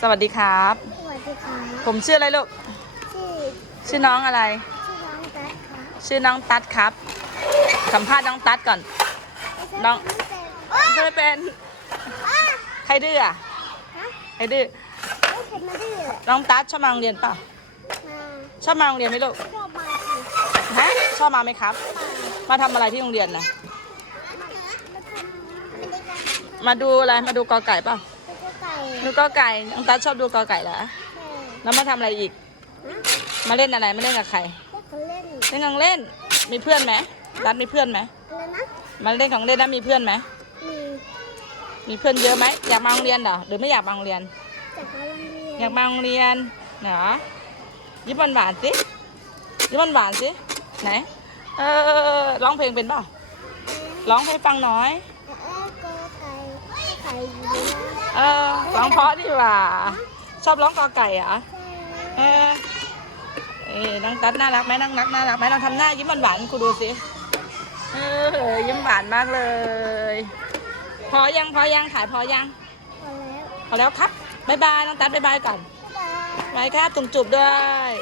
สวัสดีครับ สวัสดีค่ะผมชื่ออะไรลูก ชื่อชื่อน้องอะไร ชื่อน้องตั๊กค่ะชื่อน้องตัดครับ สัมภาษณ์น้องตัดก่อน น้องไม่เป็นไม่เป็นอ้าใครดื้ออะฮะใครดื้อไม่เป็นมาดื้อน้องตัดชอบมาโรงเรียนเปล่ามาชอบมาโรงเรียนไหมลูกชอบมาสิฮะชอบมาไหมครับ มาทำอะไรที่โรงเรียนนะมามาทำมันได้กันมาดูอะไรมาดูกอไก่เปล่าตุ๊กไก่ ดูกอไก่น้องตัดชอบดูกอไก่เหรอใช่แล้วมาทำอะไรอีกฮะมาเล่นอะไรมาเล่นกับใคร เล่นของเล่นเล่นของเล่น มีเพื่อนไหมตัดมีเพื่อนไหมอะไรนะมาเล่นของเล่นแล้วมีเพื่อนไหม มีมีเพื่อนเยอะไหมอยากมาโรงเรียนเหรอ หรือไม่อยากมาโรงเรียน จากโรงเรียนอยากมาโรงเรียนเหรอยิ้มหวานหวานๆสิยิ้มหวานหวานๆสิไหน เออร้องเพลงเป็นเปล่าร้องให้ฟังหน่อยเอ๊ะกอไก่ไก่อยู่นะเออร้องเพราะดีกว่า ชอบร้องกอไก่เหรอใช่เออเอ้น้องตัดน่ารักไหมน้องนักน่ารักไหมน้องทำหน้ายิ้มหวานหวานๆครูดูสิเออยิ้มหวานมากเลย พอยังพอยังถ่ายพอยังพอแล้วพอแล้วครับบ๊ายบายน้องตัดบ๊ายบายก่อนบ๊ายบายไว้ครับตุ่มจูบด้วย